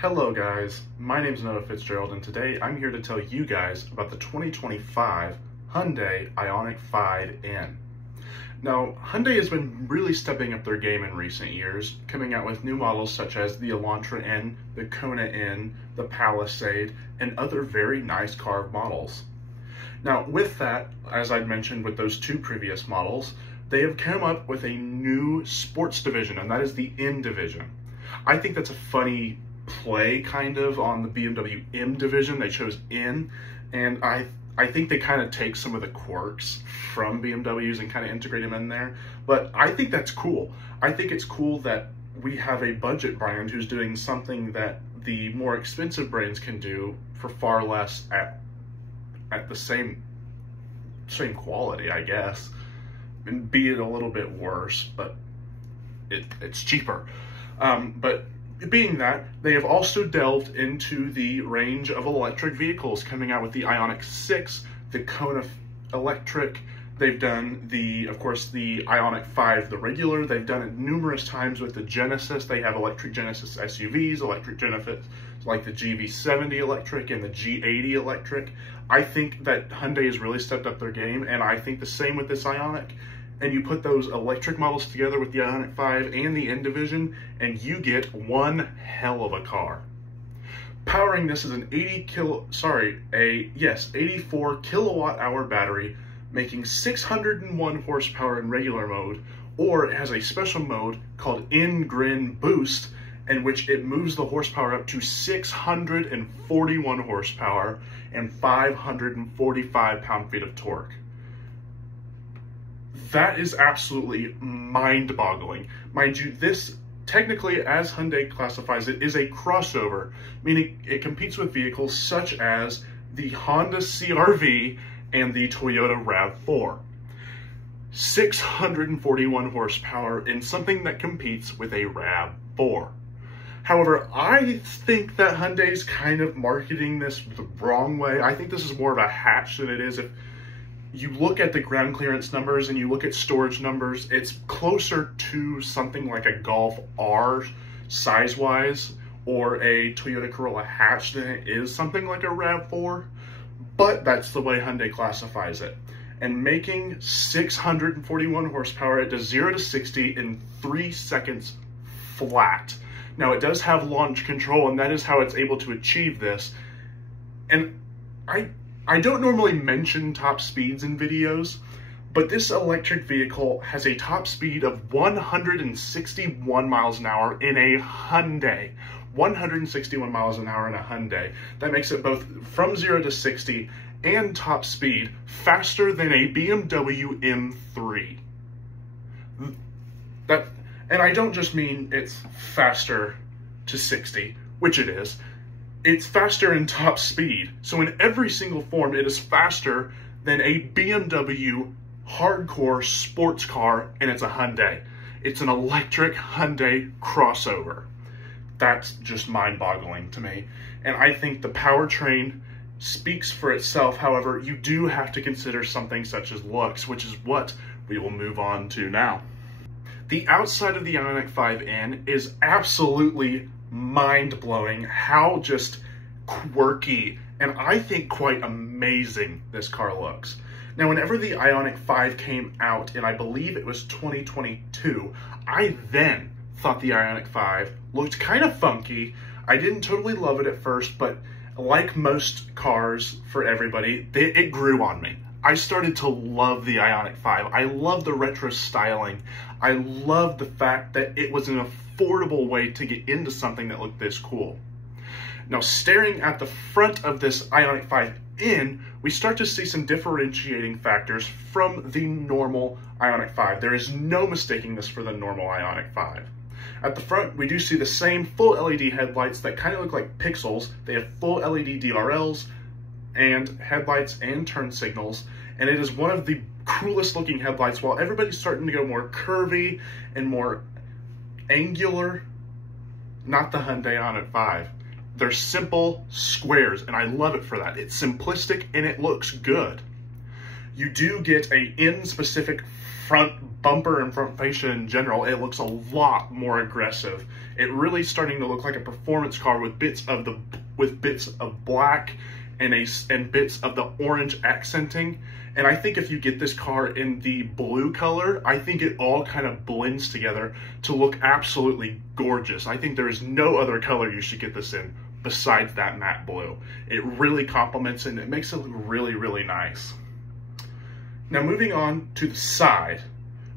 Hello guys, my name is Noah Fitzgerald and today I'm here to tell you guys about the 2025 Hyundai Ioniq 5N. Now, Hyundai has been really stepping up their game in recent years, coming out with new models such as the Elantra N, the Kona N, the Palisade, and other very nice car models. Now, with that, as I'd mentioned with those two previous models, they have come up with a new sports division, and that is the N division. I think that's a funny play kind of on the BMW M division. They chose N, and I think they kind of take some of the quirks from BMWs and kind of integrate them in there, but I think that's cool. I think it's cool that we have a budget brand who's doing something that the more expensive brands can do for far less at the same quality, I guess, and be it a little bit worse, but it's cheaper. But being that, they have also delved into the range of electric vehicles, coming out with the Ioniq 6, the Kona Electric. They've done of course, the Ioniq 5, the regular. They've done it numerous times with the Genesis. They have electric Genesis SUVs, electric Genesis like the GV70 electric and the G80 electric. I think that Hyundai has really stepped up their game, and I think the same with this Ioniq. And you put those electric models together with the Ioniq 5 and the N division, and you get one hell of a car. Powering this is an 84 kilowatt hour battery, making 601 horsepower in regular mode, or it has a special mode called N-Grin Boost, in which it moves the horsepower up to 641 horsepower and 545 pound-feet of torque. That is absolutely mind-boggling. Mind you, this technically, as Hyundai classifies it, is a crossover, meaning it competes with vehicles such as the Honda CR-V and the Toyota RAV4. 641 horsepower in something that competes with a RAV4. However, I think that Hyundai's kind of marketing this the wrong way. I think this is more of a hatch than it is. If you look at the ground clearance numbers and you look at storage numbers, it's closer to something like a Golf R size-wise or a Toyota Corolla hatch than it is something like a RAV4, but that's the way Hyundai classifies it. And making 641 horsepower, it does 0 to 60 in 3 seconds flat. Now, it does have launch control, and that is how it's able to achieve this. And I don't normally mention top speeds in videos, but this electric vehicle has a top speed of 161 miles an hour in a Hyundai. 161 miles an hour in a Hyundai. That makes it both from 0 to 60 and top speed faster than a BMW M3. And I don't just mean it's faster to 60, which it is. It's faster in top speed. So in every single form, it is faster than a BMW hardcore sports car, and it's a Hyundai. It's an electric Hyundai crossover. That's just mind-boggling to me. And I think the powertrain speaks for itself. However, you do have to consider something such as looks, which is what we will move on to now. The outside of the Ioniq 5N is absolutely mind-blowing how just quirky and I think quite amazing this car looks. Now, whenever the Ioniq 5 came out, and I believe it was 2022, I then thought the Ioniq 5 looked kind of funky. I didn't totally love it at first, but like most cars for everybody, it grew on me. I started to love the Ioniq 5. I love the retro styling. I love the fact that it was an affordable way to get into something that looked this cool. Now, staring at the front of this Ioniq 5N, we start to see some differentiating factors from the normal Ioniq 5. There is no mistaking this for the normal Ioniq 5. At the front, we do see the same full LED headlights that kind of look like pixels. They have full LED DRLs and headlights and turn signals, and it is one of the coolest looking headlights. While everybody's starting to go more curvy and more angular, not the Hyundai Ioniq 5. They're simple squares, and I love it for that. It's simplistic and it looks good. You do get a N-specific front bumper and front fascia in general, it looks a lot more aggressive. It really starting to look like a performance car with bits of black and bits of the orange accenting. And I think if you get this car in the blue color, I think it all kind of blends together to look absolutely gorgeous. I think there is no other color you should get this in besides that matte blue. It really complements it and it makes it look really, really nice. Now moving on to the side,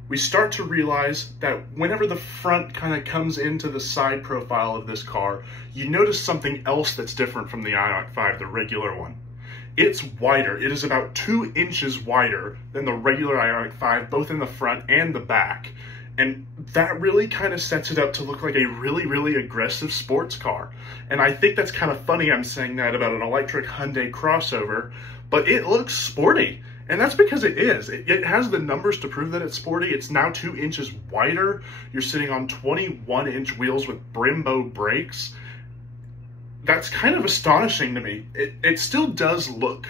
we start to realize that whenever the front kind of comes into the side profile of this car, you notice something else that's different from the Ioniq 5, the regular one. It's wider. It is about 2 inches wider than the regular Ioniq 5, both in the front and the back. And that really kind of sets it up to look like a really, really aggressive sports car. And I think that's kind of funny I'm saying that about an electric Hyundai crossover, but it looks sporty. And that's because it is. It has the numbers to prove that it's sporty. It's now 2 inches wider. You're sitting on 21-inch wheels with Brembo brakes. That's kind of astonishing to me. It still does look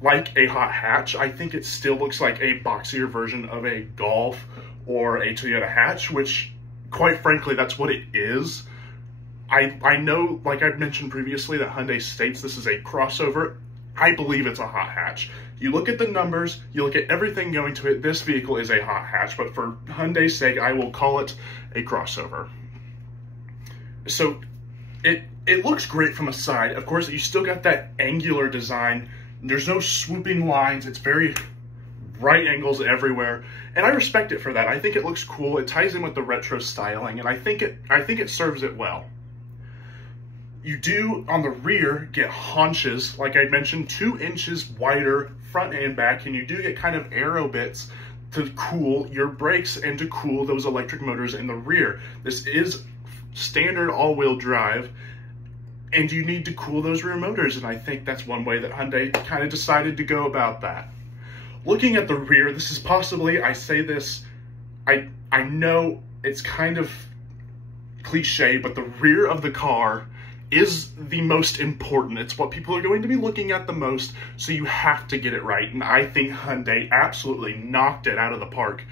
like a hot hatch. I think it still looks like a boxier version of a Golf or a Toyota hatch, which, quite frankly, that's what it is. I know, like I've mentioned previously, that Hyundai states this is a crossover. I believe it's a hot hatch. You look at the numbers, you look at everything going to it, this vehicle is a hot hatch, but for Hyundai's sake, I will call it a crossover. So it looks great from a side. Of course, you still got that angular design. There's no swooping lines. It's very right angles everywhere, and I respect it for that. I think it looks cool. It ties in with the retro styling, and I think it serves it well. You do, on the rear, get haunches, like I mentioned, 2 inches wider front and back, and you do get kind of aero bits to cool your brakes and to cool those electric motors in the rear. This is standard all-wheel drive, and you need to cool those rear motors, and I think that's one way that Hyundai kind of decided to go about that. Looking at the rear, this is possibly, I say this, I know it's kind of cliche, but the rear of the car is the most important. It's what people are going to be looking at the most, so you have to get it right. And I think Hyundai absolutely knocked it out of the park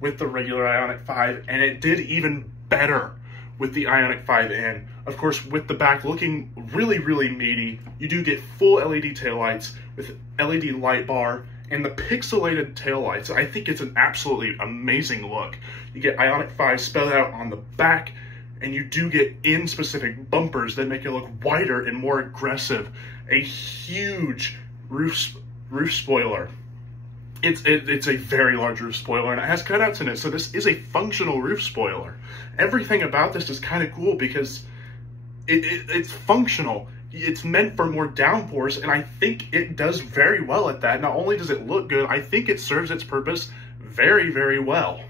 with the regular Ioniq 5, and it did even better with the Ioniq 5N. Of course, with the back looking really, really meaty, you do get full LED taillights with LED light bar and the pixelated taillights. I think it's an absolutely amazing look. You get Ioniq 5 spelled out on the back, and you do get in-specific bumpers that make it look wider and more aggressive. A huge roof spoiler. It's a very large roof spoiler, and it has cutouts in it, so this is a functional roof spoiler. Everything about this is kind of cool because it's functional. It's meant for more downforce, and I think it does very well at that. Not only does it look good, I think it serves its purpose very, very well.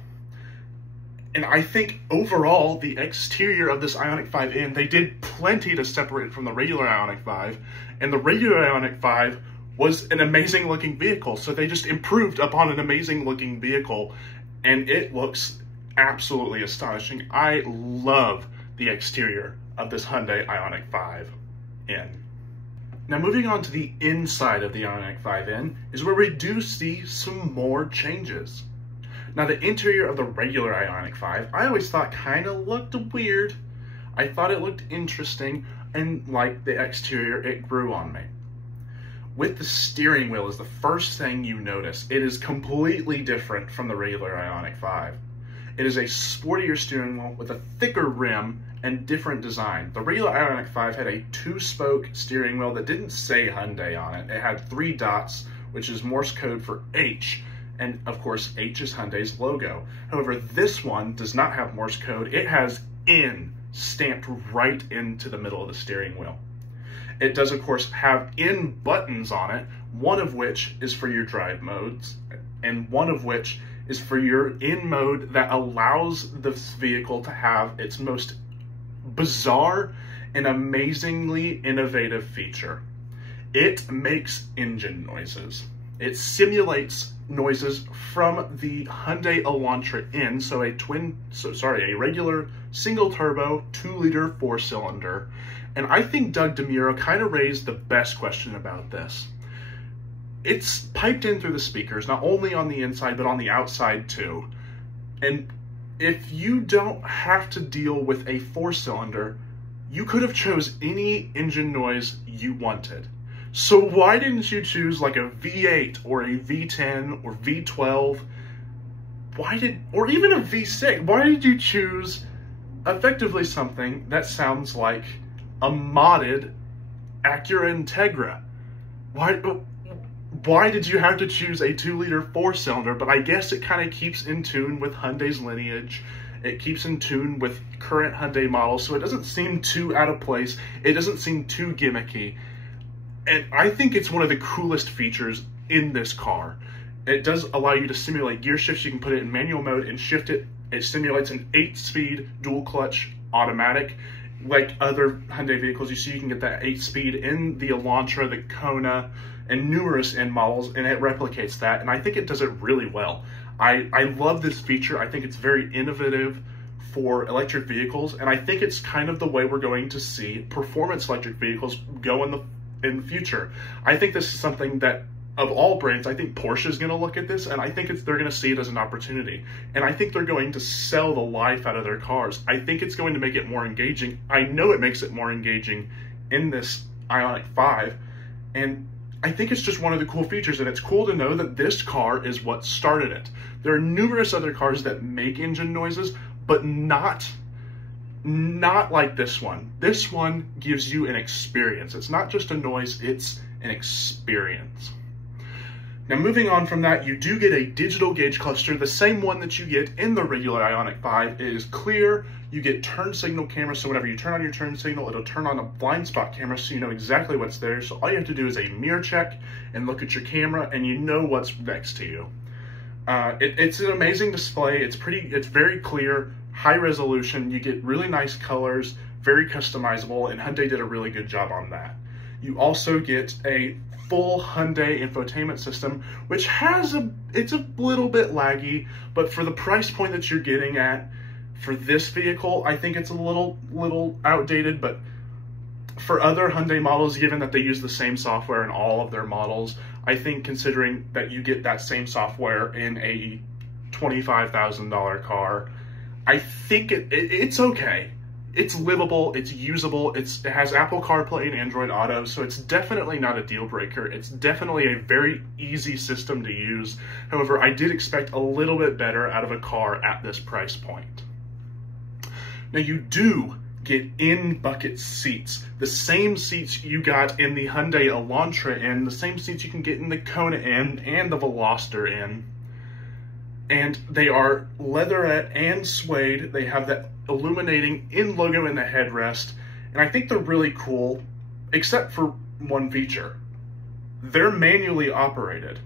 And I think overall, the exterior of this Ioniq 5N, they did plenty to separate it from the regular Ioniq 5, and the regular Ioniq 5 was an amazing looking vehicle, so they just improved upon an amazing looking vehicle, and it looks absolutely astonishing. I love the exterior of this Hyundai Ioniq 5N. Now moving on to the inside of the Ioniq 5N is where we do see some more changes. Now the interior of the regular Ioniq 5, I always thought kind of looked weird. I thought it looked interesting, and like the exterior, it grew on me. With the steering wheel is the first thing you notice. It is completely different from the regular Ioniq 5. It is a sportier steering wheel with a thicker rim and different design. The regular Ioniq 5 had a 2-spoke steering wheel that didn't say Hyundai on it. It had 3 dots, which is Morse code for H, and of course H is Hyundai's logo. However, this one does not have Morse code. It has N stamped right into the middle of the steering wheel. It does, of course, have N buttons on it, one of which is for your drive modes, and one of which is for your N mode that allows this vehicle to have its most bizarre and amazingly innovative feature. It makes engine noises. It simulates noises from the Hyundai Elantra N, so a regular single turbo 2-liter 4-cylinder. And I think Doug DeMuro kind of raised the best question about this. it's piped in through the speakers, not only on the inside, but on the outside too. And if you don't have to deal with a 4-cylinder, you could have chose any engine noise you wanted. So why didn't you choose like a V8 or a V10 or V12? Or even a V6? Why did you choose effectively something that sounds like a modded Acura Integra? Why did you have to choose a 2-liter 4-cylinder? But I guess it kind of keeps in tune with Hyundai's lineage. It keeps in tune with current Hyundai models, so it doesn't seem too out of place. It doesn't seem too gimmicky. And I think it's one of the coolest features in this car. It does allow you to simulate gear shifts. You can put it in manual mode and shift it. It simulates an 8-speed dual clutch automatic. Like other Hyundai vehicles, you see you can get that 8-speed in the Elantra, the Kona, and numerous end models, and it replicates that, and I think it does it really well. I love this feature. I think it's very innovative for electric vehicles, and I think it's kind of the way we're going to see performance electric vehicles go in the future. I think this is something that, of all brands, I think Porsche is going to look at this, and I think they're going to see it as an opportunity. And I think they're going to sell the life out of their cars. I think it's going to make it more engaging. I know it makes it more engaging in this Ioniq 5, and I think it's just one of the cool features, and it's cool to know that this car is what started it. There are numerous other cars that make engine noises, but not like this one. This one gives you an experience. It's not just a noise, it's an experience. Now, moving on from that, you do get a digital gauge cluster, the same one that you get in the regular Ioniq 5. It is clear. You get turn signal camera, so whenever you turn on your turn signal, it'll turn on a blind spot camera so you know exactly what's there. So all you have to do is a mirror check and look at your camera, and you know what's next to you. It's an amazing display. It's very clear, high resolution. You get really nice colors, very customizable, and Hyundai did a really good job on that. You also get a full Hyundai infotainment system, which it's a little bit laggy, but for the price point that you're getting at for this vehicle, I think it's a little outdated. But for other Hyundai models, given that they use the same software in all of their models, I think considering that you get that same software in a $25,000 car, I think it's okay. It's livable, it's usable, it has Apple CarPlay and Android Auto, so it's definitely not a deal breaker. It's definitely a very easy system to use. However, I did expect a little bit better out of a car at this price point. Now, you do get in-bucket seats. The same seats you got in the Hyundai Elantra N, the same seats you can get in the Kona N and the Veloster N. And they are leatherette and suede. They have that illuminating in logo in the headrest, and I think they're really cool, except for one feature. They're manually operated.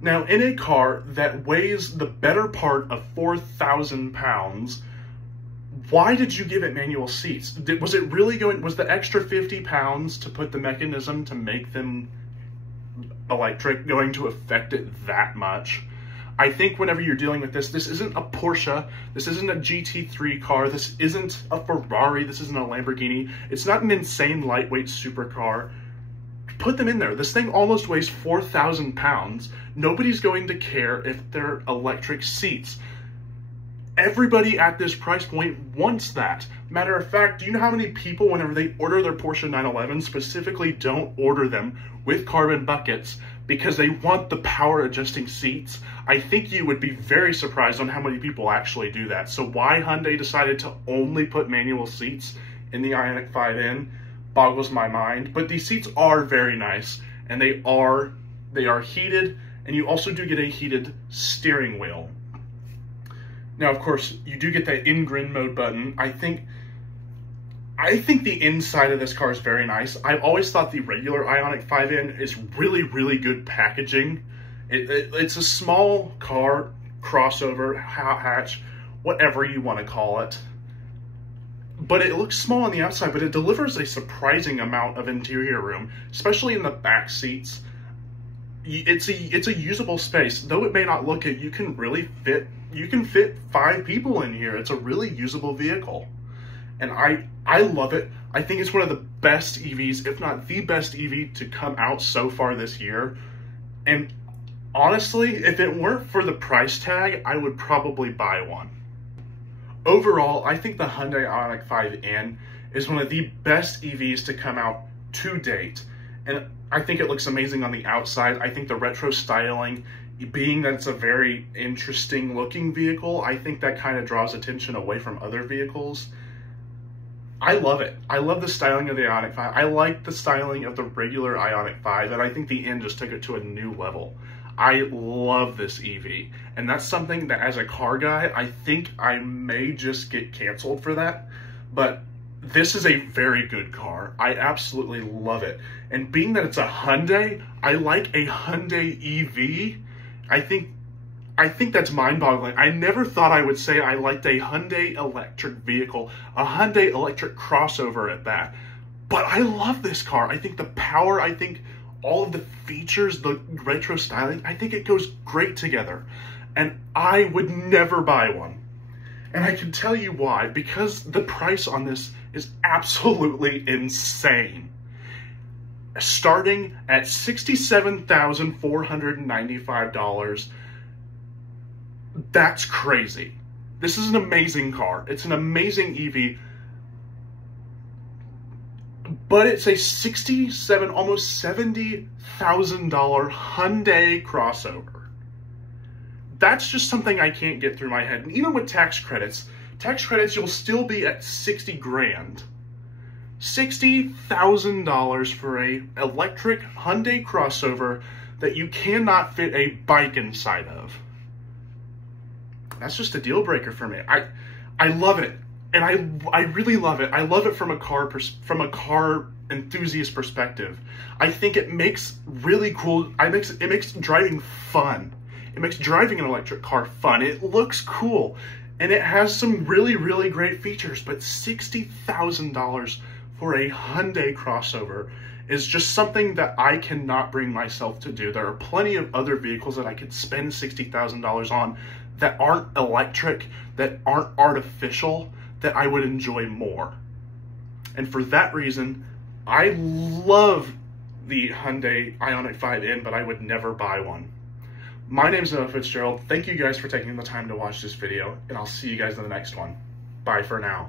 Now, in a car that weighs the better part of 4,000 pounds, why did you give it manual seats? Was the extra 50 pounds to put the mechanism to make them electric going to affect it that much? I think whenever you're dealing with this isn't a Porsche, this isn't a GT3 car, this isn't a Ferrari, this isn't a Lamborghini, it's not an insane lightweight supercar. Put them in there. This thing almost weighs 4,000 pounds. Nobody's going to care if they're electric seats. Everybody at this price point wants that. Matter of fact, do you know how many people, whenever they order their Porsche 911, specifically don't order them with carbon buckets because they want the power adjusting seats? I think you would be very surprised on how many people actually do that. So why Hyundai decided to only put manual seats in the Ioniq 5N boggles my mind. But these seats are very nice, and they are heated, and you also do get a heated steering wheel. Now, of course, you do get that in-grin mode button. I think the inside of this car is very nice. I've always thought the regular Ioniq 5N is really, really good packaging. It's a small car, crossover, hatch, whatever you want to call it. But it looks small on the outside, but it delivers a surprising amount of interior room, especially in the back seats. It's a usable space. Though it may not look it, you can fit 5 people in here. It's a really usable vehicle. And I love it. I think it's one of the best EVs, if not the best EV to come out so far this year. And honestly, if it weren't for the price tag, I would probably buy one. Overall, I think the Hyundai Ioniq 5N is one of the best EVs to come out to date. And I think it looks amazing on the outside. I think the retro styling, being that it's a very interesting looking vehicle, I think that kind of draws attention away from other vehicles. I love it. I love the styling of the Ioniq 5. I like the styling of the regular Ioniq 5, and I think the N just took it to a new level. I love this EV, and that's something that as a car guy, I think I may just get canceled for that, but this is a very good car. I absolutely love it. And being that it's a Hyundai, I like a Hyundai EV. I think that's mind-boggling. I never thought I would say I liked a Hyundai electric vehicle, a Hyundai electric crossover at that. But I love this car. I think the power, I think all of the features, the retro styling, I think it goes great together. And I would never buy one. And I can tell you why, because the price on this is absolutely insane. Starting at $67,495, that's crazy. This is an amazing car. It's an amazing EV, but it's a $67,000, almost $70,000 Hyundai crossover. That's just something I can't get through my head. And even with tax credits, you'll still be at 60 grand. $60,000 for a electric Hyundai crossover that you cannot fit a bike inside of. That's just a deal breaker for me. I love it, and I really love it. I love it from a car enthusiast perspective. I think it makes really cool. It makes driving fun. It makes driving an electric car fun. It looks cool, and it has some really, really great features. But $60,000 for a Hyundai crossover is just something that I cannot bring myself to do. There are plenty of other vehicles that I could spend $60,000 on that aren't electric, that aren't artificial, that I would enjoy more. And for that reason, I love the Hyundai Ioniq 5N, but I would never buy one. My name is Fitzgerald. Thank you guys for taking the time to watch this video, and I'll see you guys in the next one. Bye for now.